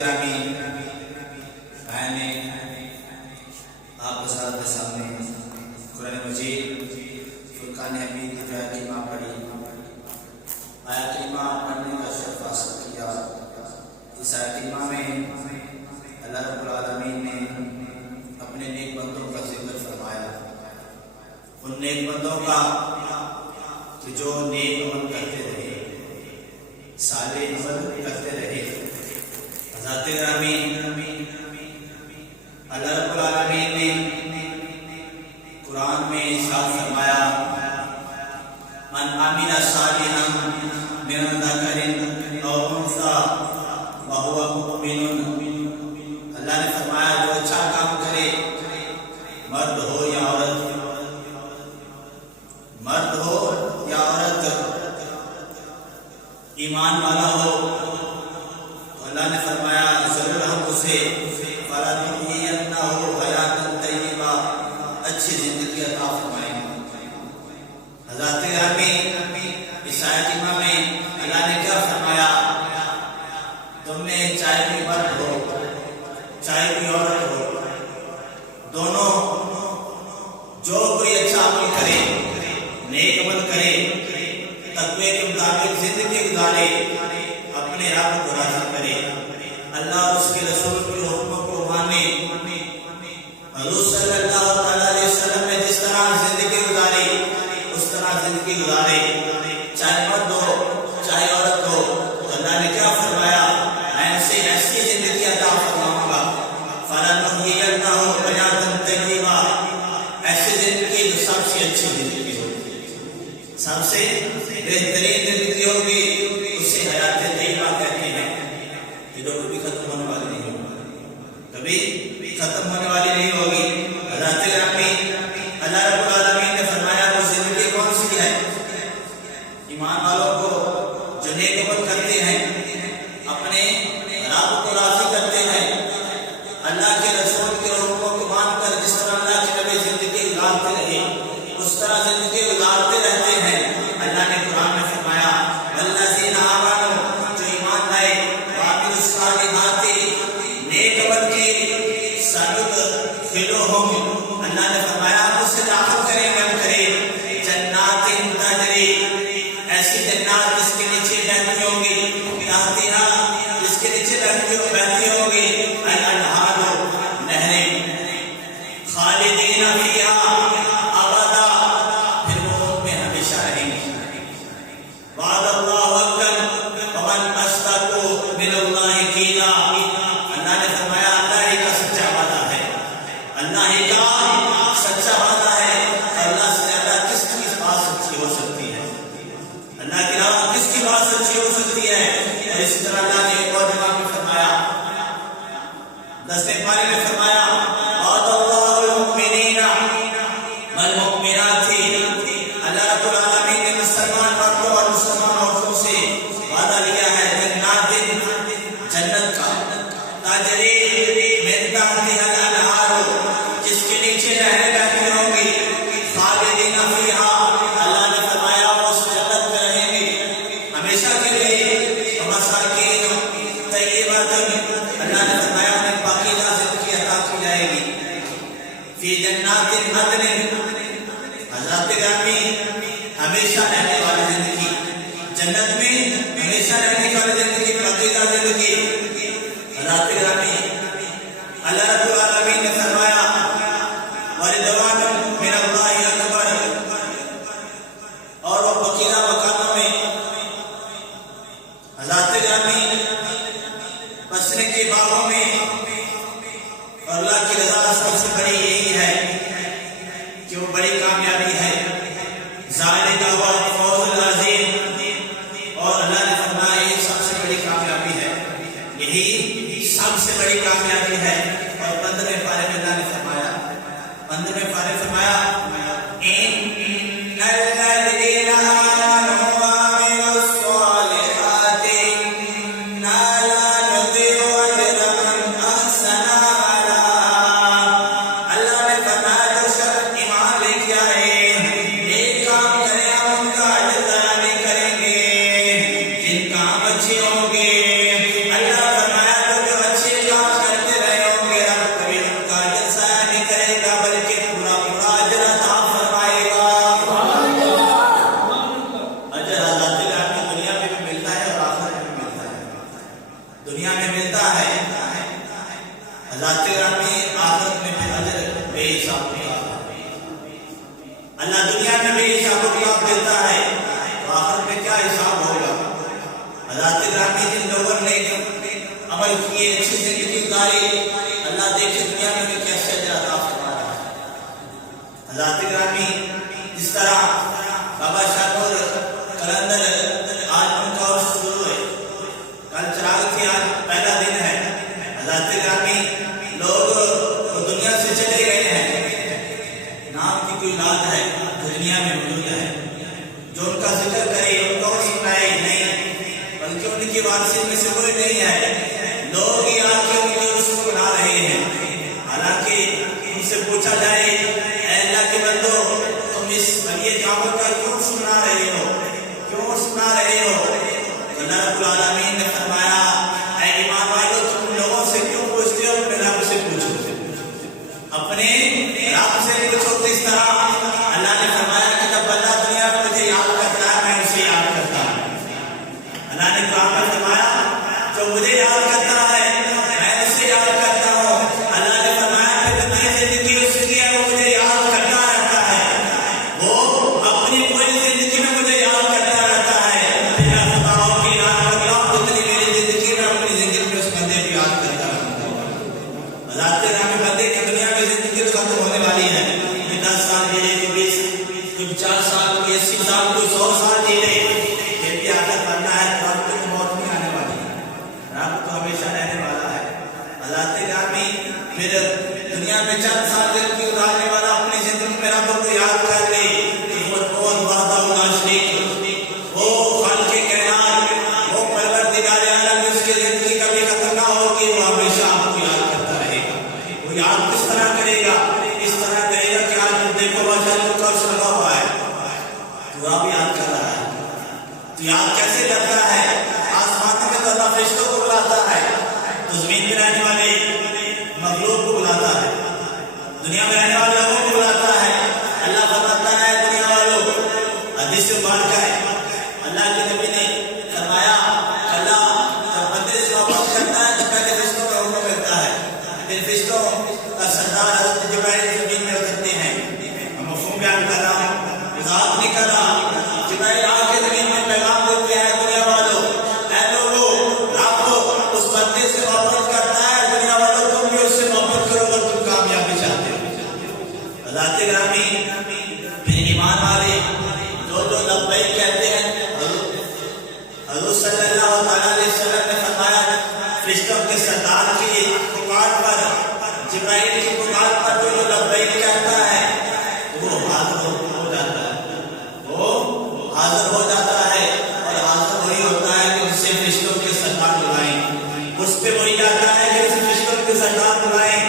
میں نے آپ حضرات کے سامنے قرآن مجید فرقان حمید کی آیت کریمہ پڑھی، آیت کریمہ پڑھنے کا شرف حاصل کیا۔ اس آیت کریمہ میں اللہ رب العالمین نے اپنے نیک بندوں کا ذکر فرمایا، ان نیک بندوں کا کہ جو نیک عمل کرتے رہے، صالح عمل کرتے رہے۔ حضرات گرامی، اللہ رب العالمین نے قرآن میں ارشاد فرمایا، من عمل صالحا من ذکر او انثی وهو مؤمن۔ اللہ نے فرمایا جو اچھا کام کرے، مرد ہو یا عورت، مرد ہو یا عورت، ایمان والا ہو، اللہ نے فرمایا ضرور ہم اسے فَلَنُحْيِيَنَّهُ حَيَاةً طَيِّبَةً، اچھی زندگی عطا فرمائیں گے۔ حضرات گرامی، اس آیت کریمہ میں اللہ نے کیا فرمایا؟ تم نے چاہے کوئی مرد ہو چاہے کوئی عورت ہو، دونوں جو کوئی اچھا عمل کرے، نیک عمل کرے، تقوی کے مطابق زندگی گزارے، اپنے رب کو راضی کرے، اللہ اور اس کے رسول کے حکموں کو مانے، حضور صلی اللہ علیہ وسلم نے جس طرح زندگی گزاری اس طرح زندگی گزارے، چاہے مرد ہو چاہے عورت ہو۔ اللہ نے کیا فرمایا؟ میں اسے ایسی زندگی عطا فرماؤں گا، فَلَنُحْيِيَنَّهُ حَيَاةً طَيِّبَةً، ایسی زندگی جو سب سے اچھی زندگی ہوگی، سب سے بہترین زندگی ہوگی، اسے حیات طیبہ کہتے ہیں، کہ جو کبھی ختم ہونے والی نہیں ہوگی، کبھی ختم ہونے والی نہیں ہوگی۔ حضرات گرامی، اللہ رب العالمین نے فرمایا وہ زندگی کون سی ہے؟ ایمان والوں کو جو نیک عمل کرتے ہیں، اپنے رب کو راضی کرتے ہیں، اللہ کے رسول کے حکموں کو مان کر جس طرح اللہ کے نبی زندگی گزارتے رہے اس طرح زندگی گزارتے رہتے ہیں۔ اللہ نے قرآن میں فرمایا والذین آمنوا، جو ایمان لائے، وعملوا الصالحات، نیک عمل کی، سندخلوہم، اللہ نے فرمایا ہم اسے داخل کریں گے، ہم کریں جنات تجری، ایسی جنات جس کے نیچے بہتی ہوں گی، تحتہا، جس کے نیچے بہتی ہوں گی، الانہار، نہریں، خالدین فیہا ابدا، پھر وہ ان میں ہمیشہ رہیں گے۔ وعد اللہ حقا ومن اصدق من اللہ قیلا، اللہ نے فرمایا اللہ ہی کا سچا وعدہ ہے، اللہ ہی کا سچا وعدہ ہے، اللہ سے زیادہ کس کی بات سچی ہو سکتی ہے؟ اللہ کے علاوہ کس کی بات سچی ہو سکتی ہے؟ اور اسی طرح اللہ نے ایک اور جگہ میں فرمایا، 10ویں پارے میں فرمایا وعد اللہ المؤمنین والمؤمنات، اللہ رب العالمین نے مسلمان مردوں اور مسلمان عورتوں سے وعدہ لیا ہے جنات، جنت کا، تجری من تحتہا الانہار، جس کے نیچے نہریں بہتی ہوں گی، خالدین فیہا، اللہ نے فرمایا وہ اس جنت میں رہیں گے ہمیشہ کے لیے، ومساکین طیبۃ، اللہ نے فرمایا انہیں پاکیزہ زندگی عطا کی جائے گی، فی جنات عدن، حضرات گرامی ہمیشہ رہنے والی زندگی، جنت میں ہمیشہ رہنے والی زندگی، پاکیزہ زندگی۔ حضرات گرامی، اللہ رب العالمین نے فرمایا وَرِضْوَانٌ مِّنَ اللَّهِ أَكْبَرُ، اور وہ پاکیزہ مکانوں میں، حضرات گرامی بسنے کے باغوں میں، اور اللہ کی رضا سب سے بڑی یہی ہے کہ وہ بڑی کامیابی ہے، ذَلِكَ هُوَ الْفَوْزُ الْعَظِيمُ، اور اللہ نے فرمایا یہ سب سے بڑی کامیابی ہے، یہی سب سے بڑی کامیابی ہے۔ اور 15ویں پارے میں اللہ نے فرمایا، 15ویں پارے فرمایا إِنَّ الَّذِينَ آمَنُوا وَعَمِلُوا الصَّالِحَاتِ إِنَّا لَا نُضِيعُ أَجْرَ مَنْ أَحْسَنَ عَمَلًا، اللہ نے فرمایا جو شخص ایمان لے کے آئے، نیک کام کرے، ہم ان کا اجر ضائع نہیں کریں گے، جن کام اچھے ہوں گے، اللہ فرمایا جو ملتا ہے حضرات گرامی آخرت میں پھر اجر بے حساب کتاب. اللہ دنیا میں بے حساب کتاب دیتا ہے تو آخرت میں کیا حساب ہوگا. حضرات گرامی جن لوگوں نے عمل کیے اچھی زندگی گزاری اللہ دیکھے دنیا میں بھی کیسے اجر عطا فرما رہا ہے. حضرات گرامی جس طرح بابا شاہ نور قلندر آج ان کا عرس شروع ہے. کل چراغ تھی آج پہلا دن ہے. حضرات گرامی لوگ دنیا سے چلے گئے ہیں. نام کی کوئی بات ہے جو دنیا میں موجود ہے جو ان کا ذکر کرے ان کو سنائے نہیں بلکہ ان کی وارثین میں سے کوئی نہیں ہے. لوگ ہی آ کے ان کے عرس کو بنا رہے ہیں. حالانکہ ان سے پوچھا جائے اے اللہ کے بندو تم اس ولی جعفر کا کیوں سنا رہے ہو کیوں سنا رہے ہو. اللہ رب العالمین نے فرمایا اے ایمان والو تم لوگوں سے کیوں پوچھتے ہو اپنے رب سے پوچھو اپنے رب سے پوچھو. کس طرح اللہ نے فرمایا کہ جب بندہ دنیا میں مجھے یاد کرتا ہے میں اسے یاد کرتا ہوں. اللہ نے قرآن میں فرمایا جو مجھے یاد کرتا ہے میں اسے یاد کرتا ہوں. اللہ نے فرمایا کہ جتنی زندگی اس کی ہے وہ مجھے یاد کرتا رہتا ہے. وہ اپنی پوری زندگی میں مجھے یاد کرتا رہتا ہے. میرا خداؤں کی یاد کرتا ہوں جتنی میری زندگی میں اپنی زندگی میں اس بندے کو یاد کرتا رہتا ہوں. حضرات گرامی بندے کی دنیا میں زندگی تو ختم ہونے والی ہے. 10 سال جی لے کوئی 20 کوئی 50 سال کوئی 80 سال کوئی 100 سال جی لے پھر بھی آخر کرنا ہے. رب کو موت نہیں آنے والی رب تو ہمیشہ رہنے والا ہے. حضرات گرامی پھر دنیا میں چند سال زندگی گزارنے والا اپنی زندگی میں رب کو یاد کر لے کہ وہ کون وحدہ لا شریک وہ خالق کائنات وہ پروردگار عالم اس کی زندگی کبھی ختم نہ ہوگی. وہ ہمیشہ آپ کو یاد کرتا رہے گا. وہ یاد کس طرح کرے گا اس طرح کرے گا کہ آج دیکھو ماشاء اللہ کا لگا ہوا ہے تو آپ یاد کر رہا ہے. تو یاد کیسے کرتا ہے. آسمان میں تو اللہ فرشتوں کو بلاتا ہے تو زمین میں رہنے والے مخلوق کو بلاتا ہے دنیا میں رہنے والے لوگوں کو بلاتا ہے. اللہ فرماتا ہے دنیا والوں حدیث مبارکہ ہے اللہ کے نبی نے فرمایا اللہ جب بندے سے محبت کرتا ہے تو پہلے فرشتوں کا حکم کرتا ہے پھر فرشتوں کا سردار حضرت جبرائیل زمین میں اترتے ہیں. میں مفہوم بیان کر رہا ہوں وضاحت نہیں کر رہا. جبرائیل آ کے زمین میں پیغام دیتے ہیں دنیا والوں اے لوگوں رب اس بندے سے محبت کرتا ہے دنیا والوں تم بھی اس سے محبت کرو اور تم کامیابی چاہتے ہو. حضرات گرامی پھر ایمان والے جو لبیک کہتے ہیں حضور صلی اللہ تعالیٰ علیہ وسلم نے فرمایا فرشتوں کے سردار کی پکار پر جبرائیل کی پکار پر جو لبیک کہتا ہے وہ حاضر ہو جاتا ہے. وہ حاضر ہو جاتا ہے اور حاضر وہی ہوتا ہے کہ اس سے فرشتوں کے سردار بلائیں. اس پہ وہی جاتا ہے کہ اسے فرشتوں کے سردار بلائیں.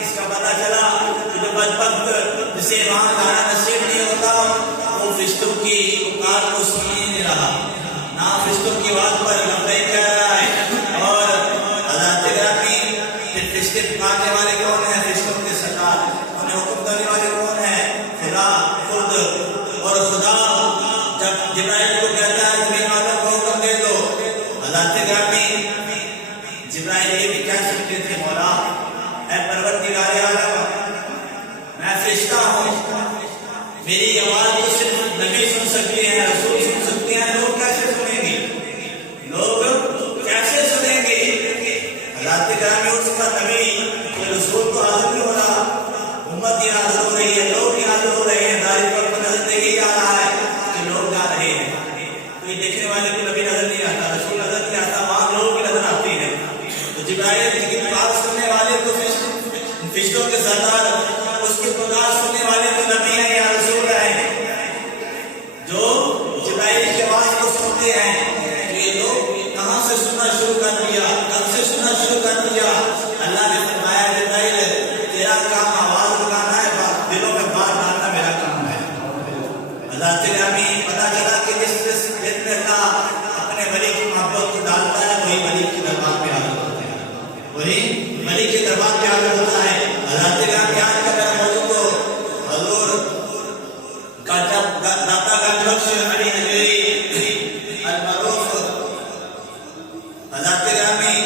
اس کا پتہ چلا کہ جو بدبخت جسے وہاں جانا نصیب نہیں ہوتا وہ فرشتوں کی پکار کو سن ہی نہیں رہا نہ فرشتوں کی بات پر لبیک کہہ رہا ہے. اور حضرات گرامی پھر فرشتے پکارنے والے کون ہیں فرشتوں کے سردار. انہیں حکم کرنے والے کون ہیں خدا خود. اور خدا جب جبرائیل کو کہتا ہے زمین والوں کو حکم دے دو. حضرات گرامی جبرائیل یہ بھی کہہ سکتے تھے مولا اے پروردگار عالم میں فرشتہ ہوں میری آواز تو صرف نبی سن سکتے ہیں رسول سن سکتے ہیں. لوگ کیسے سنیں گے لوگ کیسے سنیں گے. حضرات گرامی اس کا نبی یہ رسول تو حاضر نہیں ہو رہا امت ہی حاضر ہو رہی ہے لوگ ہی حاضر ہو رہے ہیں. داڑھی پر نظر دے کے جا رہا ہے کہ لوگ جا رہے ہیں. کوئی دیکھنے والے کو نبی نظر نہیں آتا رسول نظر نہیں آتا وہاں لوگ بھی نظر آتے ہیں. تو جبرائیل کی بات سننے والے تو فرشتوں کے سردار اس کی پکار سننے والے تو نبی ہیں یا رسول ہیں جو جبرائیل کی آواز کو سنتے ہیں. تو یہ لوگ کہاں سے سننا شروع کر دیا کب سے سننا شروع کر دیا. اللہ نے فرمایا جبرائیل تیرا کام آواز لگانا ہے دلوں میں بات ڈالنا میرا کام ہے. حضرات گرامی پتہ چلا کہ جس دل میں اللہ اپنے ولی کی محبت کو ڈالتا ہے وہی ولی کی دربار پہ حاضر ہوتا ہے وہی ولی کے دربار پہ حاضر ہوتا ہے. حضرات گرامی آج کا میرا موضوع تو حضور کا جب داتا گنج بخش علی حجویری المعروف حضرات گرامی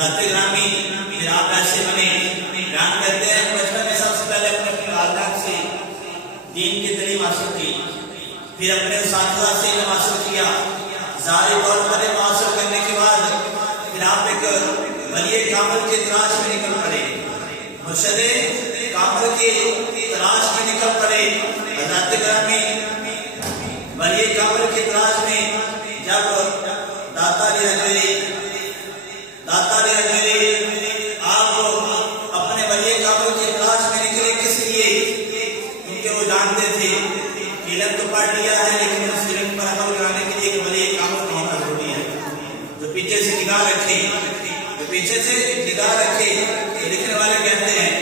حضرات گرامی پھر آپ ایسے بنے بیان کرتے ہیں بچپن میں سب سے پہلے اپنے والدین سے دین کی تعلیم حاصل کی، پھر اپنے اساتذہ سے علم حاصل کیا، ظاہری طور پر علم حاصل کرنے کے بعد پھر آپ ایک ولی کامل کی تلاش میں نکل پڑے، مرشد کامل کی تلاش میں نکل پڑے۔ حضرات گرامی ولی کامل کی تلاش میں جب داتا علی آپ اپنے ولی کامل کی تلاش میں نکلے کس لیے؟ کیونکہ وہ جانتے تھے کہ علم تو پڑھ لیا ہے لیکن اس علم پر عمل کرانے کے لیے ایک ولی کامل کا ہونا ضروری ہے، جو پیچھے سے نگاہ رکھے، لکھنے والے کہتے ہیں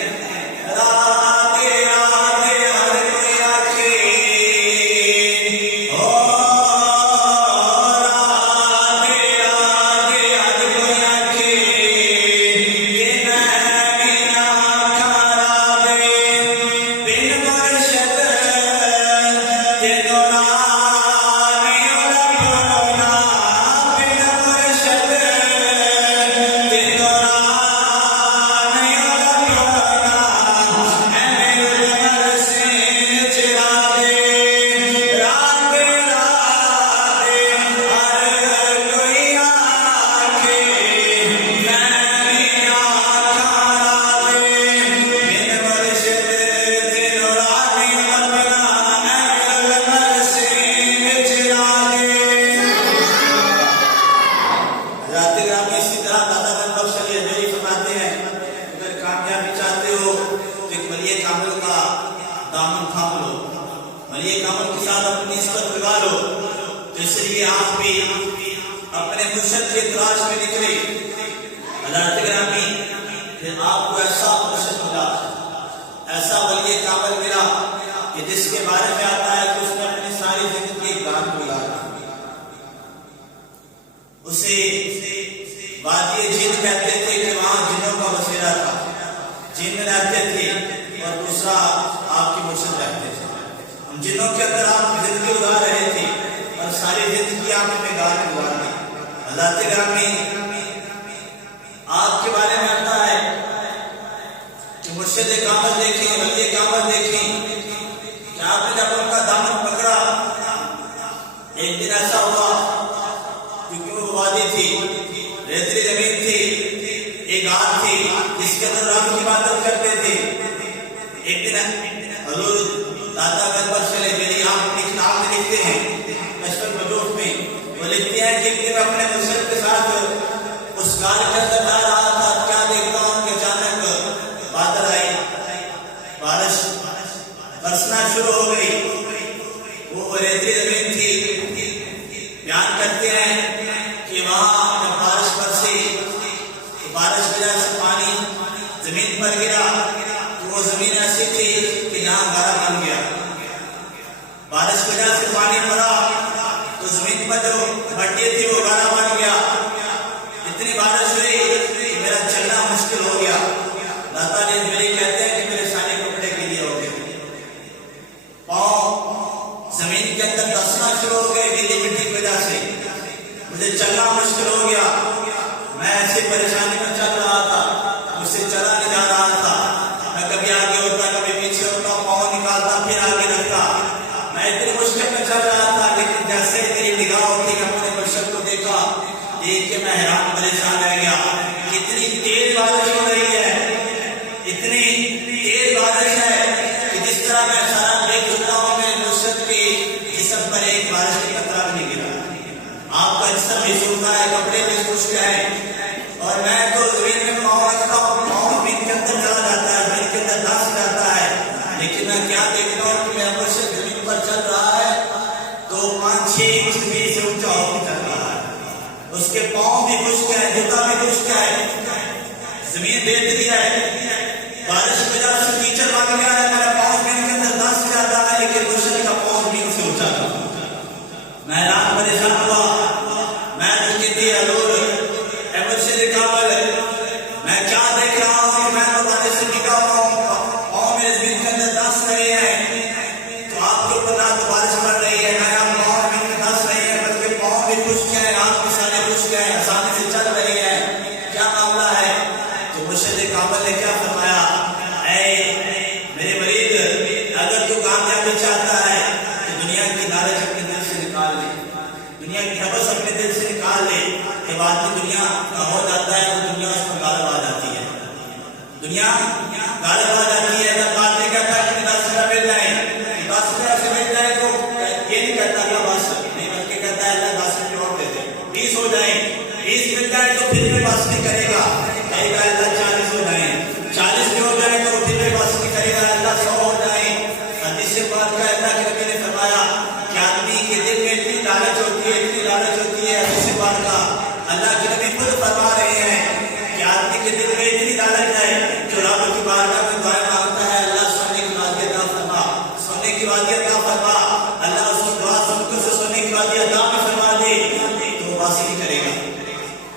خوش ہیں، آپ کے سارے خوش ہیں، آسانی سے چل رہے ہیں، کیا معاملہ اپنے دل سے نکال لے، جب آدمی دنیا کا ہو جاتا ہے تو دنیا اس پر غالب آ جاتی ہے، دنیا غالب آ جاتی ہے۔ تب آدمی کہتا ہے کہ 10 روپے مل جائیں، 10 روپے سے مل جائے تو یہ نہیں کہتا اللہ بس نہیں، بلکہ کہتا ہے اللہ 10 روپے اور دے دے، 20 ہو جائیں، 20 مل جائے تو پھر بھی بس نہیں کرے گا، کہے گا اللہ 40 ہو جائیں، 40 بھی ہو جائے تو پھر بھی بس نہیں کرے گا، اللہ 100 ہو جائیں۔ حدیث پاک کا اللہ کے نبی نے فرمایا کہ آدمی کے دل میں اتنی لالچ ہوتی ہے، اتنی لالچ ہوتی ہے، حدیث پاک کا اللہ کے نبی خود فرما رہے ہیں کہ آدمی کے دل میں اتنی لالچ ہے جو رب کی بارگاہ میں دعائیں مانگتا ہے، اللہ سونے کی وادی عطا فرما، سونے کی وادی عطا فرما، اللہ اس کی دعا سن کر سے سونے کی وادی عطا بھی فرما دے تو وہ واسی نہیں کرے گا،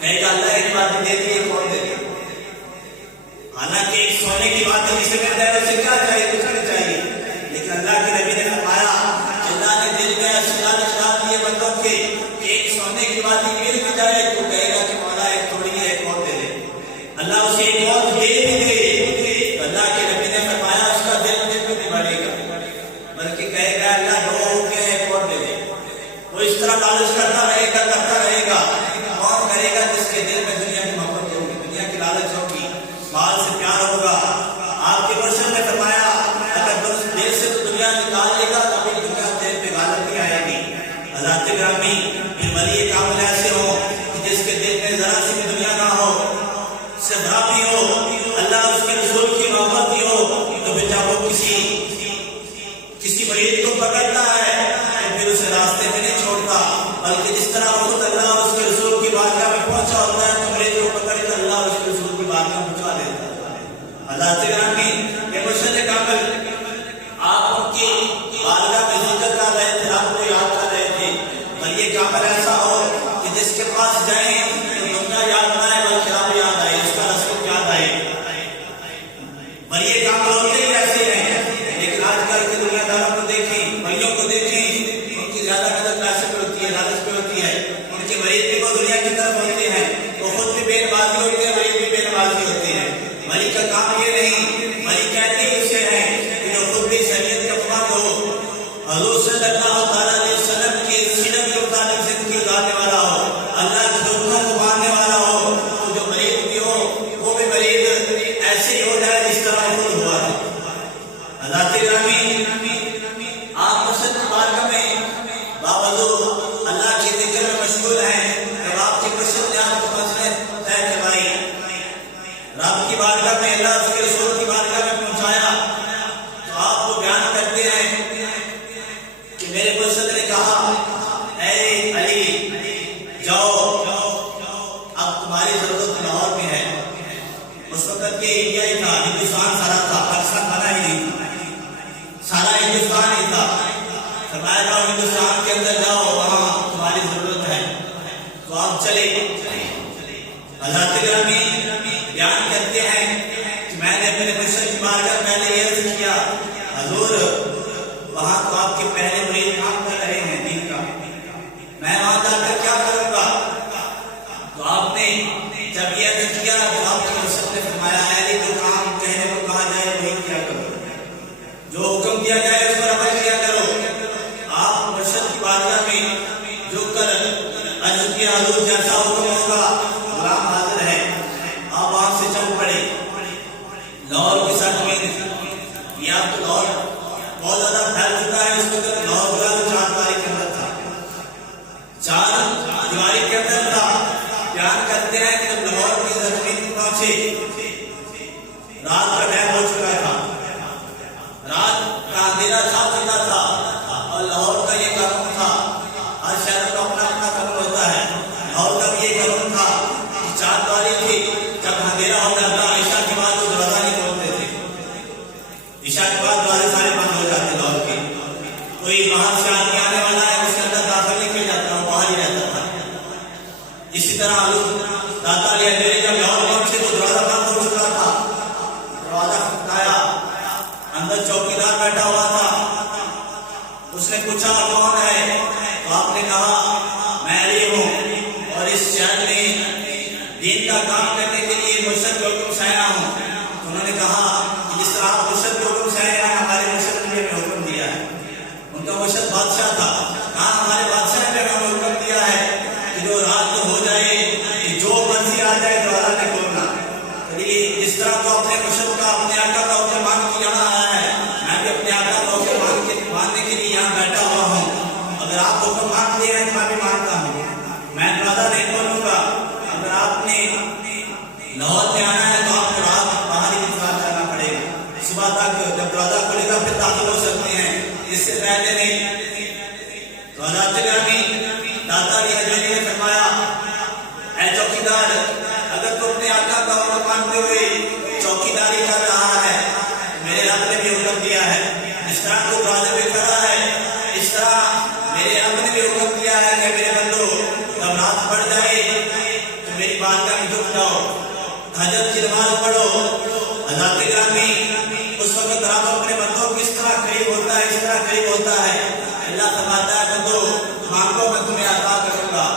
کہے گا اللہ ایک وادی دے دی ایک اور دے دی۔ حالانکہ ایک سونے کی وادی جسے ملتا ہے اسے کیا چاہیے؟ کچھ نہیں چاہیے، لیکن اللہ کے نبی نے فرمایا کہ اللہ نے دل میں ایسی لالچ ڈال دی ہے بندوں کے کہ ایک سونے کی وادی مل بھی جائے تو کہے گا کہ مولا ایک تھوڑی ہے ایک اور دے دے، اللہ اسے ایک اور دے بھی دے تو اللہ کے نبی نے فرمایا اس کا دل میں نہیں بڑھے گا، بلکہ کہے گا اللہ دو ہو گیا ایک اور دے دے۔ وہ اس طرح لالچ کرتا رہے گا، کون کرے گا؟ جس کے دل میں دنیا کی محبت ہوگی، دنیا کی لالچ ہوگی، مال سے پیار ہوگا۔ آپ کے مرشد نے فرمایا اگر دل سے تو دنیا نکال لے گا تو بھی دنیا دل پہ غالب نہیں آئے گی۔ حضرات گرامی، پھر ولی کامل ایسے ہو کہ جس کے دل میں ذرا سی بھی دنیا نہ ہو، صدا بھی ہو، اللہ اس کے رسول کی محبت بھی ہو، تو بیٹا وہ کسی مرید کو پکڑتا ہے تو پھر اسے راستے میں نہیں چھوڑتا، بلکہ جس طرح خود اللہ اور اس کے رسول کی بارگاہ میں پہنچا ہوتا ہے تو مرید کو پکڑ کر اللہ اور اس کے رسول کی بارگاہ میں پہنچا دیتا ہے۔ حضرات گرامی، یہ مرشد کامل آپ ان کی بارگاہ میں ذکر کر رہے تھے، آپ کو یاد کر رہے تھے، اور یہ کامل ایسا ہو کہ جس کے پاس جائیں تو دنیا یاد نہ آئے بلکہ آپ یاد آئے، اس کا رسول یاد آئے۔ اور یہ کامل ہوتے ہی ایسے ہیں، لیکن آج کل کی دنیا داروں کو دیکھیں، بھائیوں کو دیکھیں، ان کی زیادہ قدر پیسے پہ ہوتی ہے، لالچ پہ ہوتی ہے، ان کے مرید بھی وہ دنیا کی طرف ہوتے ہیں، وہ خود بھی بے نمازی ہوتے ہیں، مرید بھی بے نمازی ہوتے ہیں۔ ولی کا کام یہ نہیں، ولی کہتے ہی اسے ہیں کہ جو خود بھی شریعت کا پابند ہو، حضور صلی اللہ تعالیٰ علیہ وسلم کی سیرت کے مطابق زندگی گزارنے والا ہو، اللہ کے حکموں کو ماننے والا ہو، تو جو مرید بھی ہو وہ بھی مرید ایسے ہی ہو جائے جس طرح خود ہوا ہے۔ حضرات گرامی، آپ مرشد کی بارگاہ میں باوجود اللہ کے ذکر میں مشغول ہیں، جب آپ کے مرشد نے آپ کو منزلیں طے کروائی، رب کی بارگاہ میں اللہ اس کے رسول کی بارگاہ میں پہنچایا، تو آپ کو بیان کرتے ہیں کہ میرے مرشد نے کہا اے علی جاؤ، اب تمہاری ضرورت لاہور میں ہے۔ اس وقت یہ انڈیا ہی تھا، ہندوستان سارا تھا، پاکستان بنا ہی نہیں تھا، سارا ہندوستان ہی تھا۔ فرمایا جاؤ ہندوستان کے اندر جاؤ، وہاں تمہاری ضرورت ہے، تو آپ چلے۔ حضرات گرامی بیان کرتے ہیں کہ میں نے اپنے مرشد کی بارگاہ پہلے یہ عرض کیا حضور وہاں تو آپ کے پہلے مرید کام کر رہے ہیں دین کا، میں وہاں جا کر کیا کروں گا؟ تو آپ نے جب یہ عرض کیا تو آپ کے مرشد نے فرمایا ہے جو کام کہنے کو کہا جائے وہی کیا کرو، جو حکم دیا جائے اس پر عمل کیا کرو۔ آپ مرشد کی بارگاہ میں جو کر عرض کیا حضور جیسا حکم ہوگا غلام حاضر ہے، آپ وہاں سے چل پڑے۔ لاہور کی سرزمین، یہ آپ کو لاہور بہت زیادہ پھیل چکا ہے، اس وقت لاہور جو ہے 4 دیواری کے اندر تھا، 4 دیواری کے اندر تھا۔ بیان کرتے ہیں کہ جب لاہور کی سرزمین پہنچے رات کا ٹائم ہو چکا تھا، رات کا اندھیرا چھا چکا تھا، اور لاہور کا یہ قانون تھا، ہر شہر کا اپنا اپنا قانون ہوتا ہے، لاہور کا بھی یہ قانون تھا کہ 4 دیواری تھی، جب اندھیرا ہو جاتا عشاء کے بعد تو دروازہ نہیں کھولتے تھے، عشاء کے بعد دروازے سارے بند ہو جاتے لاہور کے، کوئی باہر سے آدمی آنے والا ہے اس کے اندر داخل نہیں کیا جاتا، وہ باہر ہی رہتا تھا۔ اسی طرح داتا علی اندھیرے جب لاہور پہنچے تو دروازہ بند ہو چکا تھا، دروازہ کھٹکھٹایا، اندر چوکیدار بیٹھا ہوا تھا، اس نے پوچھا کون ہے؟ تو آپ نے کہا میں علی ہوں اور اس شہر میں دین کا کام کرنے کے لیے مرشد کے حکم سے آیا ہوں۔ تو انہوں نے کہا کہ جس طرح آپ مرشد کے حکم سے آئے ہیں ہمارے مرشد نے ہمیں حکم دیا ہے، ان کا مرشد بادشاہ تھا، کہا ہمارے بادشاہ نے ہمیں حکم دیا ہے کہ جو طرح تو اپنے مشرق کا اپنے آقا کا حکم مان کے یہاں آیا ہے، میں بھی اپنے آقا کا حکم ماننے کے لیے یہاں بیٹھا ہوا ہوں۔ اگر آپ حکم مانتے ہیں تو میں بھی مانتا ہوں، میں دروازہ نہیں کھولوں گا۔ اگر آپ نے لاہور میں آنا ہے تو آپ کو رات باہر ہی انتظار کرنا پڑے گا، صبح تک جب دروازہ کھلے گا پھر داخل ہو سکتے ہیں، اس سے پہلے نہیں۔ تو حضرت گرامی داتا علی حجویری نے فرمایا، اے چوکیدار، اگر تو اپنے آقا کا حکم مانتے ہوئے چوکیداری کر رہا ہے، میرے رب نے بھی حکم دیا ہے جس طرح تو دروازے پہ کھڑا ہے، اس طرح میرے رب نے بھی حکم دیا ہے کہ میرے بندو جب رات پڑ جائے تو میری بارگاہ میں جھک جاؤ، تہجد کی نماز پڑھو۔ حضرت گرامی اس وقت رب اپنے بندوں کس طرح قریب ہوتا ہے، اس طرح قریب ہوتا ہے، اللہ فرماتا ہے بندو مانگو میں تمہیں عطا کروں گا۔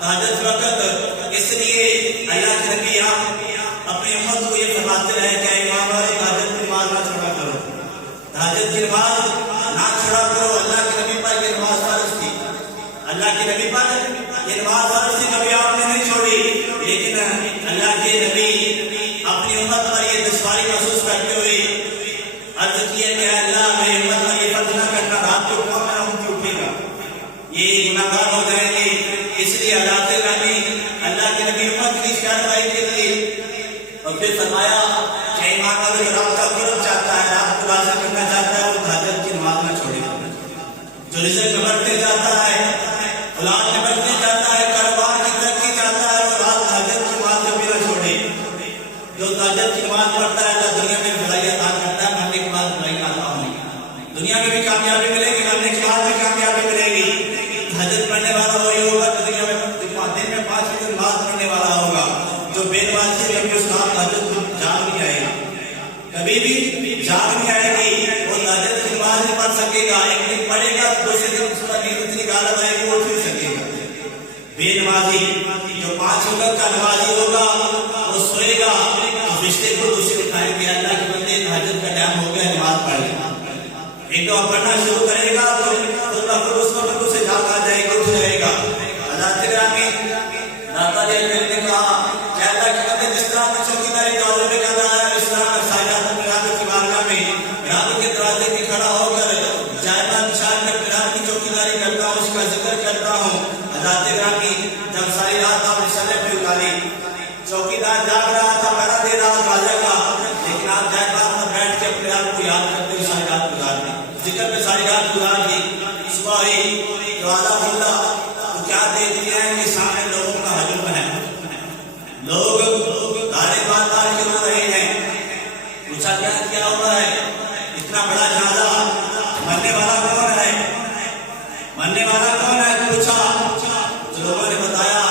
تہجد وقت اس لیے اللہ کے نبی آپ اپنی امت کو یہ فرماتے رہے کہ ایمان والے تہجد کی نماز نہ چھوڑا کرو، تہجد کی نماز نہ چھوڑا کرو۔ اللہ کے نبی پر یہ نماز فرض تھی، اللہ کے نبی پر یہ نماز فرض تھی، کبھی آپ نے نہیں چھوڑی، لیکن اللہ کے نبی اپنی امت پر یہ دشواری محسوس کرتے ہوئے عرض کیا کہ اللہ میری امت پر یہ فرض نہ کرنا، رات کو کون میرا اٹھ اٹھے گا، یہ گناہگار ہو جائیں گے۔ اس لیے حضرت گرامی اللہ کے نبی امت کی شہنشاہی کے لیے اور پھر فرمایا کہ ایمان والے جو رب کا قرب چاہتا ہے، رب کو راضی کرنا چاہتا ہے، وہ تہجد کی نماز نہ چھوڑے۔ جو رزق میں بڑھتے جاتا ہے، اولاد میں بڑھتے جاتا ہے، کاروبار کی ترقی چاہتا ہے، وہ رات تہجد کی نماز کبھی نہ چھوڑے۔ جو تہجد کی نماز پڑھتا ہے اللہ دنیا میں بھلائی عطا کرتا ہے، مرنے کے بعد بھلائی عطا ہوگی، دنیا میں بھی کامیابی ملے گی، مرنے کے بعد بھی کامیابی ملے گی۔ تہجد پڑھنے والا وہی ہوگا جو دنیا میں دن میں 5 وقت نماز پڑھنے والا ہوگا۔ جو بے نمازی ہے کبھی اس کا تہجد جاگ نہیں آئے گا، کبھی بھی جاگ نہیں آئے گی، وہ تہجد کی نماز نہیں پڑھ سکے گا، ایک دن پڑھے گا تو دوسرے دن اس پر نیند اتنی غالب آئے گی وہ اٹھ نہیں سکے گا۔ بے نمازی جو 5 وقت کا نمازی ہوگا وہ سوئے گا تو رشتے کو دوسرے اٹھائیں گے، اللہ کے بندے تہجد کا ٹائم ہو گیا نماز پڑھ لے، ایک دو پڑھنا شروع کرے گا تو اس وقت اسے جاگ آ جائے گا، اٹھ جائے گا۔ حضرت گرامی داتا علی حجویری نے کہا کہ اللہ کے بندے جس طرح کی چوکیداری دروازے پہ کر رہا ہے، اس طرح میں سائنات اپنے رب کی بارگاہ میں رب کے دروازے پہ کھڑا ہو کر جائبہ نشان کر کے رب کی چوکیداری کرتا ہوں، اس کا ذکر کرتا ہوں۔ حضرت گرامی جب ساری رات آپ نے سلے پہ اتاری، چوکیدار جاگ رہا تھا، پہرا دے رہا دروازے کا، لیکن آپ جائبہ میں بیٹھ کے اپنے رب کو یاد کرتے ہوئے ساری رات گزار دی، ذکر میں ساری رات گزار دی۔ صبح ہی دروازہ کھلا تو کیا دیکھ لیا ہے کہ سامنے لوگوں کا ہجوم ہے، لوگ دارے بار بار کے رو رہے ہیں۔ پوچھا کیا ہوا ہے، اتنا بڑا جنازہ، مرنے والا کون ہے، مرنے والا کون ہے؟ پوچھا تو لوگوں نے بتایا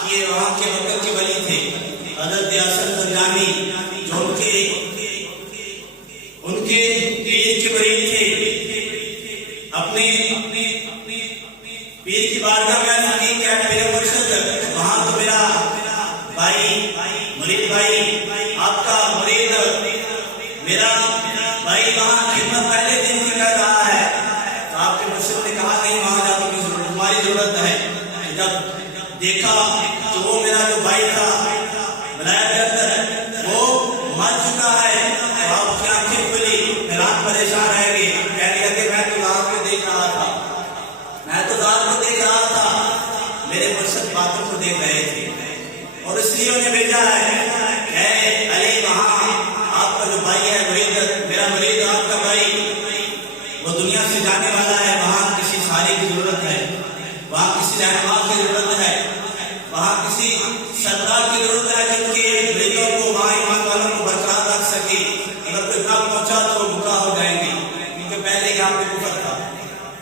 کہ یہ وہاں کے مکہ کے ولی تھے، حضرت حسن زنجانی، جو ان کے پیر کے مرید تھے۔ اپنے پیر کی بارگاہ میں ایسا کی کہ میرے مرشد وہاں تو میرا بھائی مرید بھائی آپ کا مرید میرا بھائی وہاں خدمت پہلے دن سے کر رہا ہے، تو آپ کے مرشد نے کہا نہیں وہاں جا کے تمہاری ضرورت ہے۔ جب دیکھا تو وہ میرا جو بھائی تھا بلایا کے اندر وہ مر چکا ہے، تو آپ کی آنکھیں کھلی، رات پریشان رہ گئی، کہنے لگے میں تو رات کو دیکھ رہا تھا، میں تو رات کو دیکھ رہا تھا، میرے مرشد باتوں کو دیکھ رہے تھے، اور اس لیے انہیں بھیجا ہے کہ علی وہاں آپ کا جو بھائی ہے مرید، میرا مرید آپ کا بھائی وہ دنیا سے جانے والا ہے، وہاں کسی ساری کی ضرورت ہے، وہاں کسی رہنما کی ضرورت ہے، وہاں کسی سردار کی ضرورت ہے جن کے مریدوں کو وہاں ایمان والوں کو برقرار رکھ سکے، اگر کوئی نہ پہنچا تو وہ بکا ہو جائیں گے، کیونکہ پہلے یہاں پہ کفر تھا،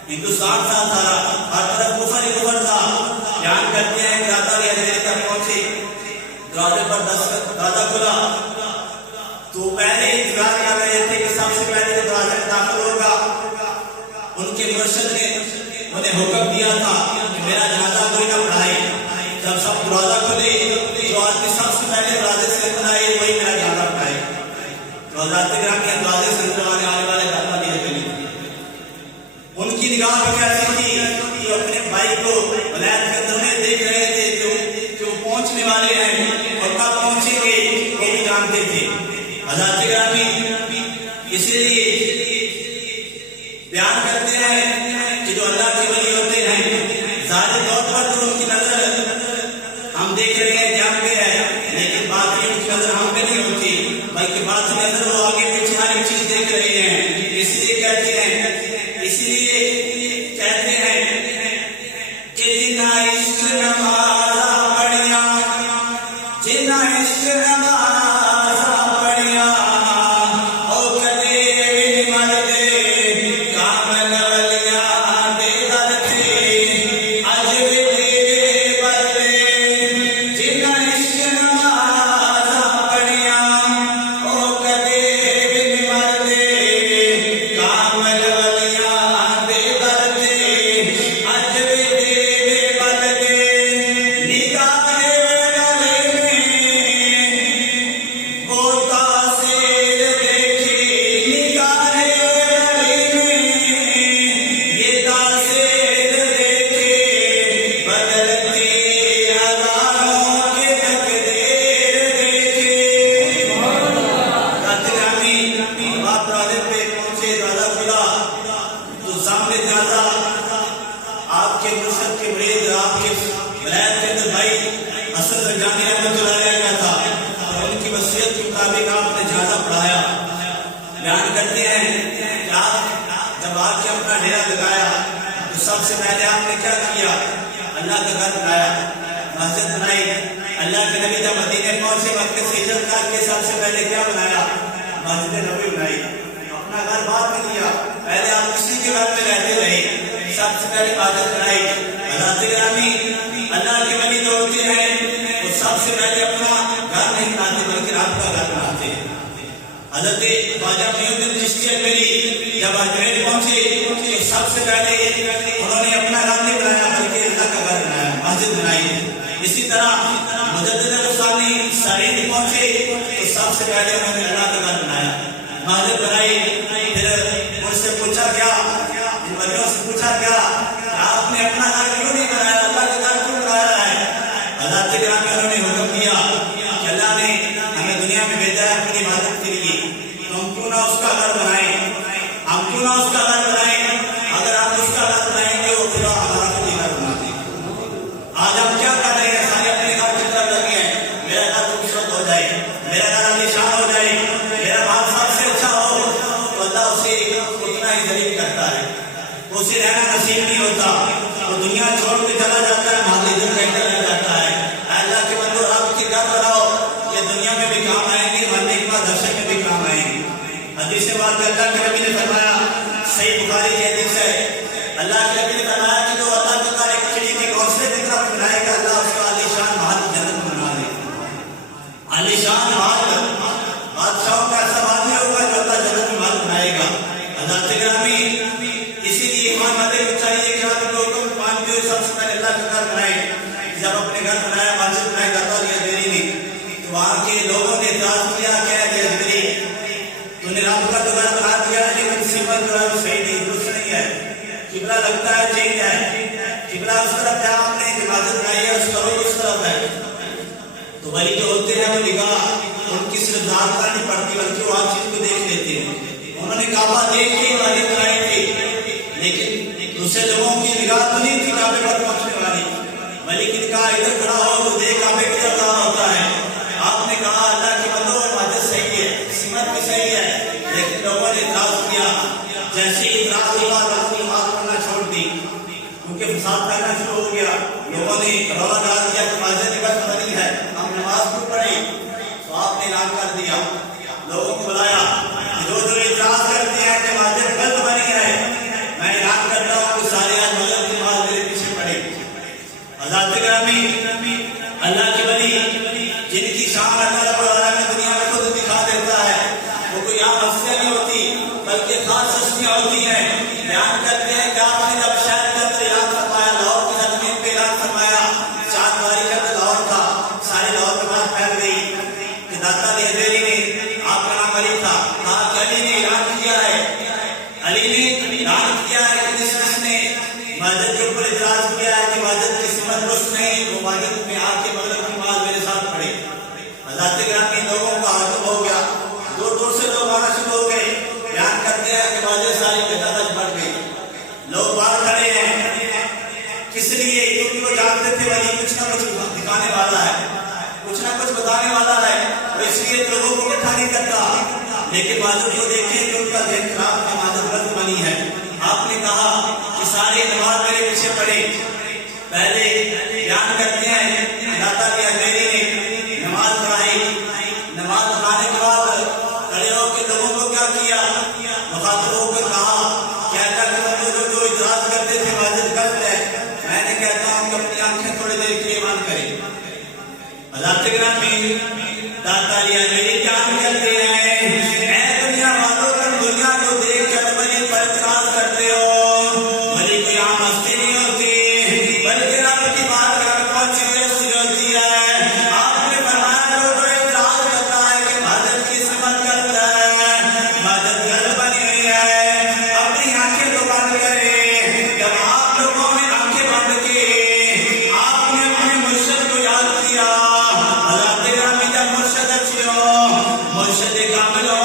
ہندوستان تھا سارا، ہر طرف کفر ہی کفر تھا۔ بیان کرتے ہیں کہ داتا علی حجویری تک پہنچے، دروازے پر دروازہ کھلا تو پہلے انتظار کر رہے تھے کہ سب سے پہلے جو دروازے میں داخل ہوگا ان کے مرشد نے انہیں حکم دیا تھا کہ میرا جنازہ کوئی نہ پڑھائے۔ جب سب دروازہ کھلے جو آدمی سب سے پہلے دروازے سے اندر آئے وہی میرا جنازہ پڑھائے۔ تو حضرت گرامی دروازے سے اندر آنے والے داتا علی حجویری ان کی نگاہ میں کیسی تھی کہ اپنے بھائی کو ولایت کے اندر میں دیکھ رہے تھے، جو پہنچنے والے ہیں اور کب پہنچیں گے وہ بھی جانتے تھے۔ حضرات گرامی اسی لیے بیان کرتے ہیں کہ جو اللہ کے ولی ہوتے ہیں ظاہری طور پر تو ان کی نظر ہم دیکھ رہے ہیں جان پہ ہے، لیکن باطن ان کی نظر ہم پہ نہیں ہوتی، بلکہ باطن نظر وہ آگے پیچھے ہر چیز دیکھ رہے ہیں۔ اس لیے کہتے ہیں کہ جنا عشق نمازا پڑھیا، جنا عشق نمازا پڑھیا او کدے بھی نہیں مردے، کامل ولیاں دے در تے اج بھی دے بدلے، جنا عشق نمازا پڑھیا او کدے بھی نہیں مردے، کامل ولیاں دے در تے اج بھی دے بدلے، نگاہ آپ کے مرشد کے مرید آپ کے ولایت کے اندر بھائی اسد رجانی رحمۃ اللہ علیہ کا تھا، اور ان کی وصیت کے مطابق آپ نے جنازہ پڑھایا۔ بیان کرتے ہیں کہ آپ جب آ کے اپنا ڈیرا لگایا تو سب سے پہلے آپ نے کیا کیا؟ اللہ کا گھر بنایا، مسجد بنائی۔ اللہ کے نبی جب مدینے پہنچے مکے سے ہجرت کر کے سب سے پہلے کیا بنایا؟ مسجد نبوی بنائی۔ اپنا گھر بعد میں دیا، پہلے آپ کسی کے گھر میں رہتے رہے، سب سے پہلے عبادت بنائی۔ حضرات گرامی اللہ کے ولی جو ہوتے ہیں وہ سب سے پہلے اپنا گھر نہیں بناتے بلکہ رب کا گھر بناتے ہیں۔ حضرت خواجہ معین الدین چشتی اجمیری جب اجمیر پہنچے تو سب سے پہلے انہوں نے اپنا گھر نہیں بنایا بلکہ اللہ کا گھر بنایا، مسجد بنائی۔ اسی طرح مجدد الثانی سعید پہنچے تو سب سے پہلے انہوں نے اللہ کا گھر بنایا، مسجد بنائی۔ پھر ان سے پوچھا کیا، ان ولیوں سے پوچھا کیا کہ آپ نے اپنا گھر کیوں نہیں بنایا، اللہ کا گھر کیوں بنایا ہے؟ حضرات گرامی انہوں نے حکم دیا کہ اللہ نے ہمیں دنیا میں بھیجا ہے اپنی عبادت کے لیے، تو ہم کیوں نہ اس کا گھر بنائیں، ہم کیوں نہ اس کا گھر بنائیں۔ اگر ہم اس کا گھر بنائیں گے وہ خدا ہمارا خود گھر بنا دے گا۔ آج ہم کیا کر رہے ہیں؟ سارے اپنے گھر کی طرف لگے ہیں، میرا گھر خوبصورت ہو جائے، میرا گھر عالیشان ہو جائے، میرا بال سب سے اچھا ہو، تو اللہ اسے اتنا ہی ذلیل کرتا ہے، اسے رہنا نصیب نہیں ہوتا، وہ دنیا چھوڑ کے چلا جاتا ہے، مالی دل کہیں چلا جاتا ہے۔ اے اللہ کے بندو آپ کے گھر بناؤ، یہ دنیا میں بھی کام آئیں گے، مرنے کے بعد حشر میں بھی کام آئیں گے۔ حدیث بات میں اللہ کے نبی نے فرمایا، صحیح بخاری کی حدیث ہے، اللہ کے نبی نے فرمایا کہ جو اللہ کا گھر ایک چڑی کے گھونسلے کی طرف بنائے گا اللہ اس کا عالیشان محل جنت میں بنا دے گا۔ عالیشان محل، بادشاہوں کا ایسا آدمی ہوگا جو اللہ جنت میں محل بنائے گا۔ حضرات گرامی اسی لیے ایمان والے کو چاہیے کہ آپ لوگوں کو مانتے ہوئے سب سے پہلے اللہ کا گھر بنائے۔ جب اپنے گھر بنایا، مسجد بنایا کرتا لیا دیری نے، تو وہاں کے لوگوں نے اعتراض کیا کہ اے جبری تو نے رب کا تو گھر بنا دیا لیکن سمت جو ہے وہ صحیح نہیں، درست نہیں ہے، قبلہ لگتا ہے چینج ہے، قبلہ اس طرف ہے، آپ نے مسجد بنائی ہے اس کا رخ اس طرف ہے۔ تو ولی جو ہوتے ہیں وہ نگاہ ان کی صرف ذات پر نہیں پڑتی بلکہ وہ ہر چیز کو دیکھ لیتے ہیں۔ انہوں نے کعبہ دیکھ کے مسجد بنائی تھی، لیکن دوسرے لوگوں کی نگاہ تو نہیں تھی کعبے پر پہنچنے والی، ولی کی نگاہ ادھر کھڑا ہو تو دیکھ کعبے کی طرف کہاں ہوتا ہے۔ آپ نے کہا اللہ کے بندو مسجد صحیح ہے، سمت بھی صحیح ہے، لیکن لوگوں نے اعتراض کیا۔ جیسے ہی اعتراض کے بعد اپنی نماز پڑھنا چھوڑ دی، کیونکہ فساد پھیلنا شروع ہو گیا، لوگوں نے رولا ڈال دیا کہ مسجد غلط بنی ہے، ہم نماز کیوں پڑھیں؟ تو آپ نے اعلان کر دیا، لوگوں کو بلایا، جو اعتراض کرتے ہیں کہ مسجد غلط بنی ہے، میں اعلان کرتا ہوں کہ سارے آج مغرب کی نماز میرے پیچھے پڑھے۔ حضرات گرامی اللہ کے ولی جن کی شان اللہ رب العالمین دنیا میں خود دکھا دیتا ہے، وہ کوئی عام ہستیاں نہیں ہوتی بلکہ خاص ہستیاں ہوتی ہیں۔ بیان کرتے ہیں کہ آپ نے جب شہر کے اندر اعلان فرمایا، لاہور کی زمین پہ اعلان فرمایا، چاند باری کا لاہور تھا، سارے لاہور کے بعد پھیل گئی کہ داتا علی حیدری نے، آپ کا نام علی تھا، کہا کہ علی نے اعلان کیا ہے، علی نے اعلان کیا ہے کہ جس نے مسجد کے اوپر اعتراض کیا ہے کہ مسجد کی سمت درست نہیں، وہ مسجد میں آ کے مغرب کی نماز میرے ساتھ پڑھے۔ حضرات گرامی لوگوں کا حکم ہو گیا، دو کچھ نہ کچھ دکھانے والا ہے، کچھ نہ کچھ بتانے والا ہے، اور اس لیے لوگوں کو اکٹھا نہیں کرتا۔ لیکن معذور کو دیکھیں کہ ان کا ذہن خراب ہے، معذور غلط بنی ہے۔ آپ نے کہا کہ سارے نماز میرے پیچھے پڑے، پہلے بیان کرتے ہیں اللہ تعالیٰ میری نے نماز پڑھائی، نماز پڑھانے کے بعد کھڑے ہو کے لوگوں کو کیا کیا، مخاطبوں کو کہا کہ اللہ کے بندوں جو اعتراض کرتے تھے معذرت غلط ہے، میں نے کہتا ہوں کہ اپنی آنکھیں تھوڑی دیر کے لیے بند کریں۔ حضرات گرامی تعالیٰ میری جان کرتے ہیں، اے دنیا والوں تم دنیا کو دیکھ کر ولی پر اعتراض کرتے ہو، ولی کوئی عام ہستی نہیں ہوتی بلکہ رب کی بات کر پہنچی ہوتی ہے۔ آپ نے فرمایا جو اعتراض کرتا ہے کہ مدد کی سمت کرتا ہے، مدد غلط بنی ہوئی ہے، اپنی آنکھیں تو بند کرے۔ جب آپ لوگوں نے آنکھیں بند کی، آپ نے اپنے مرشد کو یاد کیا۔ حضرات گرامی جب مرشد اچھے ہو، مرشد کامل ہو،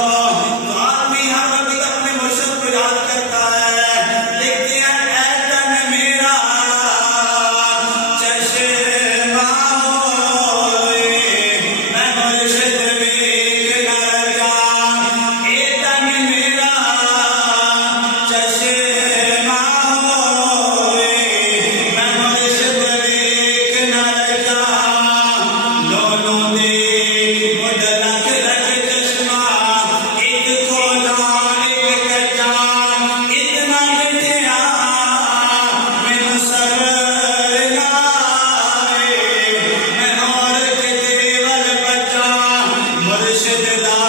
تو آدمی ہر وقت اپنے مرشد کو یاد کرتا ہے۔ دیکھتے ہیں اے تن میرا چشمہ ہوئے، میں مرشد ویکھ نہ جاں، اے تن میرا چشمہ ہوئے، میں مرشد ویکھ نہ جاں، دونوں دیکھ مجھ لکھ لکھ چشمہ، ایک کھولا ایک کچا، اتنا مٹیا مینوں سر نہ آئے، میں اور کتے ول بچا، مرشد دا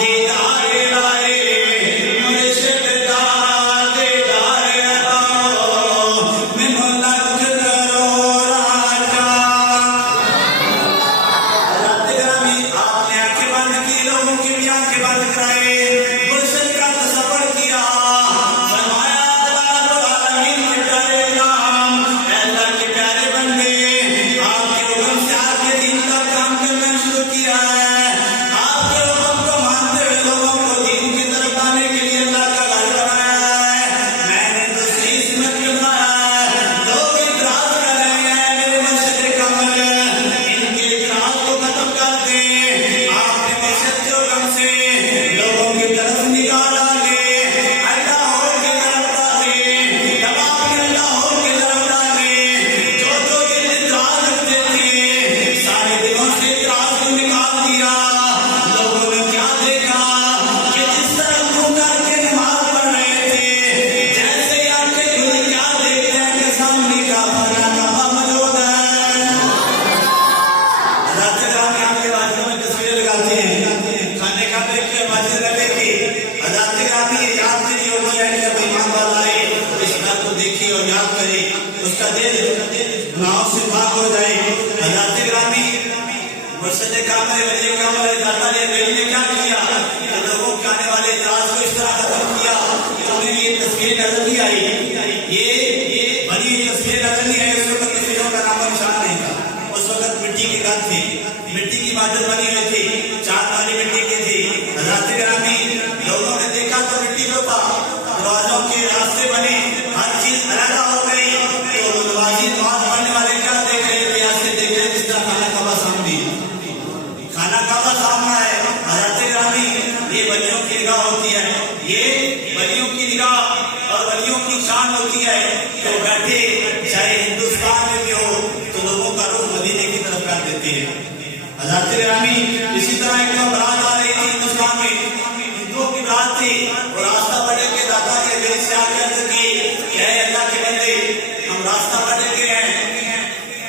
دیدار لائے، مرشد دا دیدار آؤ، مینوں لکھ کروڑ راجا۔ حضرات گرامی آپ نے آنکھیں بند کی، لوگوں کی بھی آنکھیں بند کرائے، مرشد کا تصور کیا، فرمایا اللہ رب العالمین کے پیارے غلام، اے اللہ کے پیارے بندے، آپ کے حکم سے آپ کے دین کا کام کرنا شروع کیا ہے، آپ کے حکم کو مانتے ہوئے لوگوں کو دین کی طرف آنے کے لیے اللہ کا گھر بنایا ہے، میں نے تو صحیح سمت میں بنایا ہے۔ لوگ اعتراض کر رہے ہیں میرے مرشد کامل، ان کے اعتراض کو ختم کر دیں۔ آپ نے مرشد کے حکم سے لوگوں کی طرف نگاہ ڈالے، اللہ کی طرف ڈالے، جب آپ نے اللہ کی طرف ڈالے، جو دل اعتراض رکھتے تھے سارے دلوں سے اعتراض کو نکال دیا۔ لوگوں نے کیا دیکھا کہ جس طرح منہ کر کے نماز پڑھ رہے تھے، جیسے آنکھیں کھل کیا دیکھتے ہیں کہ سامنے کا کھانا کعبہ موجود ہے۔ حضرات گرامی آپ کے واجب میں تصویریں لگاتے ہیں، کھانے کا دیکھ کے واجب لگے گی۔ حضرات گرامی یہ یاد کے لیے ہوتی ہے کہ جب ایمان والا آئے اس بات کو دیکھے اور یاد کرے، اس کا دل گناہوں سے پاک ہو جائے۔ حضرات گرامی مرشد کامل ولی کامل اللہ تعالیٰ نے کیا کیا کہ لوگوں کے آنے والے اعتراض کو اس طرح ختم کیا کہ انہیں یہ تصویر نظر نہیں آئی، یہ بنی ہوئی تصویر نظر نہیں آئی۔ اس وقت تصویروں کا نام و نشان نہیں تھا، اس وقت مٹی کے گھر تھے، مٹی کی عبادت بنی ہوئی تھی، چار والی مٹی کی تھی۔ حضرات گرامی لوگوں نے دیکھا تو مٹی جو تھا، دروازوں کے راستے بنے، ہر چیز علیحدہ ہو گئی، تو نمازی نماز پڑھنے والے کیا دیکھ رہے تھے؟ ایسے دیکھ رہے جس طرح کھانا کعبہ سامنے، کھانا کعبہ سامنا ہے۔ حضرات گرامی یہ ولیوں کی نگاہ ہوتی ہے، یہ ولیوں کی نگاہ اور ولیوں کی شان ہوتی ہے کہ وہ بیٹھے چاہے ہندوستان میں بھی ہو تو لوگوں کا رخ مدینے کی طرف کر دیتے ہیں۔ حضرات گرامی اسی طرح ایک برات آ رہی تھی ہندوستان میں، ہندوؤں کی برات تھی، اور راستہ پڑے کے داتا نے میرے سے آ کے عرض کی کہ اے اللہ کے بندے، ہم راستہ پڑے کے ہیں،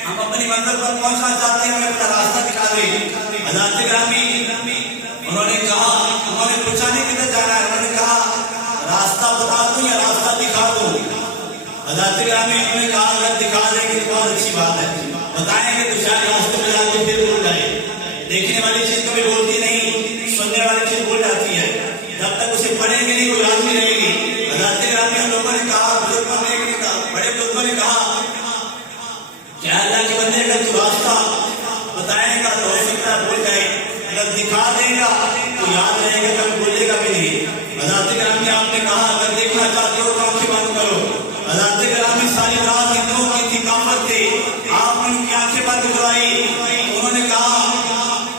ہم اپنی منزل پر پہنچنا چاہتے ہیں، ہمیں اپنا راستہ دکھا دیں۔ حضرات گرامی انہوں نے کہا، انہوں نے پوچھا نہیں کدھر جانا ہے، انہوں نے کہا راستہ بتا دوں یا راستہ دکھا دوں؟ حضرات گرامی انہوں نے کہا اگر دکھا دیں گے تو بہت اچھی بات ہے، بتائیں گے تو شاید راستے میں جا کے پھر بھول جائے۔ دیکھنے والی چیز کبھی بولتی نہیں، سننے والی چیز بھول جاتی ہے، جب تک اسے پڑھیں گے نہیں وہ یاد نہیں رہے گی۔ حضرات گرامی ہم لوگوں نے کہا، بزرگوں نے کہا، بڑے بزرگوں نے کہا کہ اللہ کے بندے اگر تو راستہ بتائے گا تو ہو سکتا ہے بھول جائے، اگر دکھا دے گا تو یاد رہے گا، کبھی بھولے گا بھی نہیں۔ حضرات گرامی آپ نے کہا اگر دیکھنا چاہتے ہو تو آنکھیں بند کرو۔ حضرات گرامی ساری رات ہندوؤں کی تھی، کافر تھے، آپ ان آنکھیں بند کروائی، انہوں نے کہا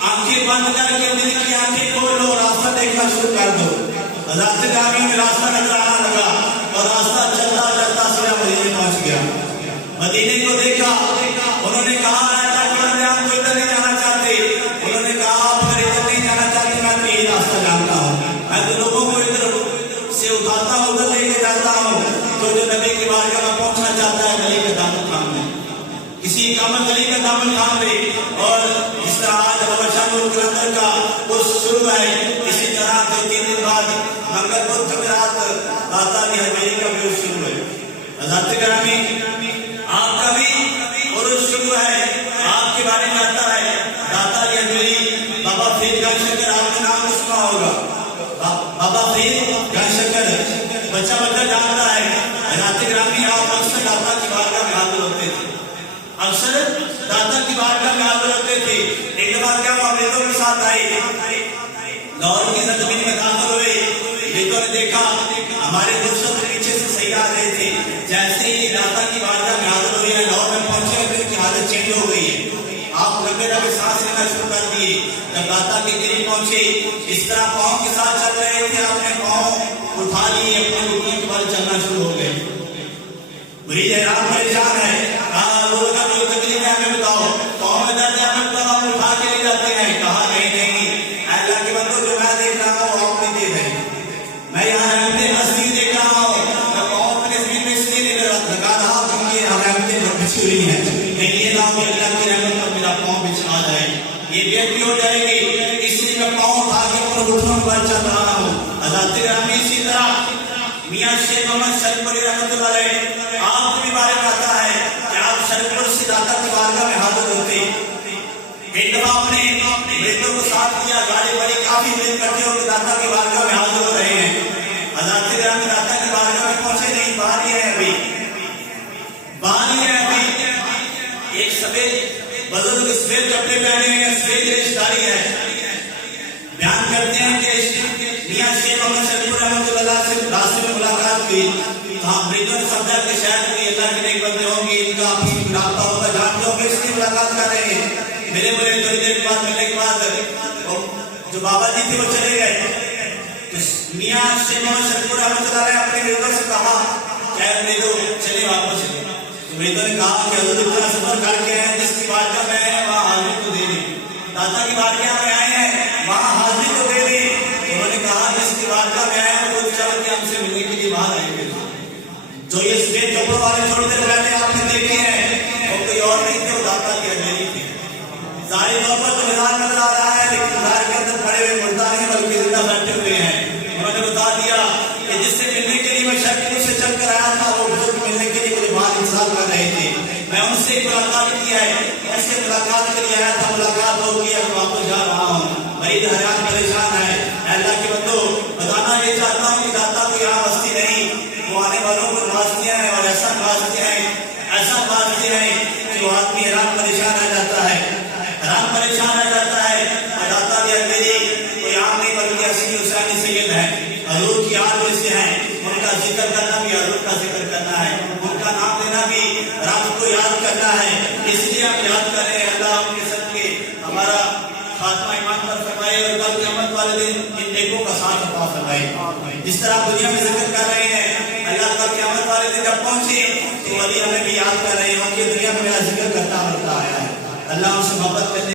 آنکھیں بند کر کے دل کی آنکھیں کھولو، راستہ دیکھنا شروع کر دو۔ حضرت گرامی میں راستہ نظر آنا لگا اور راستہ چلتا چلتا سیدھا مدینے پہنچ گیا۔ مدینے کو دیکھا، انہوں نے کہا ہم کو ادھر نہیں جانا چاہتے۔ انہوں نے کہا آپ اگر ادھر نہیں جانا چاہتے میں تو یہ راستہ جانتا ہوں، میں تو لوگوں کو ادھر سے اٹھاتا ہوں، ادھر لے کے جاتا ہوں۔ تو جو نبی کی بارگاہ میں پہنچنا چاہتا ہے گلی کا دامن تھام لے، کسی کامل گلی کا دامن تھام لے۔ اور جس طرح آج حبشہ ملک کے اندر کا وہ شروع ہے، اسی طرح 2-3 دن بعد منگل بدھ جمعرات داتا علی حجویری کا بھی شروع ہے۔ حضرت گرامی آپ کا بھی عرس شروع ہے، آپ کے بارے میں آتا ہے داتا علی حجویری بابا فرید گنج شکر، آپ کا نام سنا ہوگا، بابا فرید گنج شکر، بچہ بچہ جانتا ہے۔ حضرت گرامی آپ اکثر داتا کی بارگاہ میں حاضر ہوتے تھے، اکثر داتا کی بارگاہ میں حاضر ہوتے تھے۔ ایک دفعہ کیا ہوا، بیٹوں کے ساتھ آئے، لاہور کی سرزمین میں داخل ہوئے، بیٹوں نے دیکھا ہمارے درشد پیچھے سے صحیح آ رہے تھے، جیسے ہی داتا کی بارگاہ میں حاضر ہوئے ہیں، لاہور میں پہنچے ہیں، ان کی حالت چینج ہو گئی ہے۔ آپ لمبے لمبے سانس لینا شروع کر دیے۔ جب داتا کے قریب پہنچے، اس طرح پاؤں کے ساتھ چل رہے تھے، آپ نے پاؤں اٹھا لیے، اپنے گھٹنوں کے بل چلنا شروع ہو گئے۔ مرید حیران پریشان ہے، کہا لوگوں کا جو تکلیف ہے ہمیں بتاؤ، پاؤں میں درد ہے ہمیں بتاؤ، ہم اٹھا کے لے جاتے ہیں۔ کہا نہیں، اللہ کے بندو جو میں دیکھ رہا ہوں آپ نہیں دیکھ رہے، میں یہاں رحمتیں نصیب دیکھ رہا ہوں، میں پاؤں اپنے زمین میں اس لیے لگا رہا ہوں کیونکہ یہ رحمتیں بچھی ہوئی ہیں، کہیں یہ نہ ہو کہ اللہ کی رحمت پر میرا پاؤں بچھا جائے، یہ بےعدبی ہو جائے گی، اس لیے میں پاؤں اٹھا کے اپنے گھٹنوں کے بل چل رہا ہوں۔ حضرت گرامی اسی طرح میاں شیخ محمد شریف علی رحمۃ اللہ علیہ، آپ کے بارے میں آتا ہے کہ آپ شریف سے داتا کی بارگاہ میں حاضر ہوتے۔ ایک دفعہ اپنے بیٹوں کو ساتھ لیا، گاڑی بڑی کافی دیر کرتے ہو کہ داتا کی بارگاہ میں حاضر ہو رہے ہیں۔ حضرت گرامی داتا کی بارگاہ میں پہنچے نہیں، باہر ہی ہے ابھی، باہر ہی ہے ابھی۔ ایک سفید بزرگ سفید کپڑے پہنے ہیں، سفید رشتاری ہے، بیان کرتے ہیں کہ میاں شیخ محمد شریف رحمۃ اللہ سے راستے میں ملاقات ہوئی، تو ہم بیٹوں نے سمجھا کہ شاید کوئی اللہ کے نیک بندے ہوں گے، ان کا آپ ہی رابطہ ہوگا، جانتے ہوں گے، اس لیے ملاقات کر رہے ہیں۔ میرے بڑے تھوڑی دیر کے بعد ملنے کے بعد جو بابا جی تھے وہ چلے گئے، تو میاں شیخ محمد شریف رحمۃ اللہ نے اپنے بیٹوں سے کہا کہ بیٹو چلے واپس چلے۔ تو بیٹوں نے کہا کہ حضرت اتنا سفر کر کے ہیں، جس کی بارگاہ میں ہیں وہاں حاضری تو دے دیں، داتا کی بارگاہ میں آئے ہیں وہاں حاضری تو دے دیں۔ انہوں نے کہا جس کی بارگاہ میں آئے ہیں وہ چل کے ہم سے ملنے کے لیے باہر آئیں گے۔ جو یہ سفید کپڑوں والے تھوڑی دیر پہلے آپ نے دیکھے ہیں، وہ کوئی اور نہیں تھے، وہ داتا کی حجویری تھے۔ ظاہری طور پر تو مزار نظر آ رہا ہے، لیکن مزار کے اندر پڑے ہوئے مردہ نہیں بلکہ زندہ بیٹھے ہوئے ہیں۔ انہوں نے بتا دیا کہ جس سے ملنے کے لیے میں شکل سے چل کر آیا تھا، وہ بزرگ ملنے کے لیے مجھے باہر انتظار کر رہے تھے، میں ان سے ملاقات کی ہے، ان سے ملاقات کے لیے آیا تھا، ملاقات ہو گئی، اب واپس جا رہا ہوں۔ مریض حیران پریشان ہے، اللہ کے بندو بتانا یہ چاہتا ہوں کہ داتا کوئی عام ہستی نہیں، وہ آنے والوں کو نوازتے ہیں اور ایسا نوازتے ہیں کہ وہ آدمی حیران پریشان آ جاتا ہے، حیران پریشان آ جاتا ہے۔ اور داتا علی حجویری کوئی عام نہیں بلکہ اصلی حسینی سید ہے، حضور کی آل میں سے ہیں، ان کا ذکر کرنا بھی حضور کا ذکر کرنا ہے، ان کا نام لینا بھی رب کو یاد کرنا ہے، اس لیے ہم یاد کریں۔ اللہ ہم کے صدقے ہمارا خاتمہ ایمان پر فرمائے اور کل قیامت والے دن ان نیکوں کا ساتھ عطا فرمائے۔ جس طرح دنیا میں ذکر کر رہے ہیں، اللہ کل قیامت والے دن جب پہنچے تو ولی ہمیں بھی یاد کر رہے ہیں کہ دنیا میں میرا ذکر کرتا آیا ہے، اللہ ہم سے محبت کرنے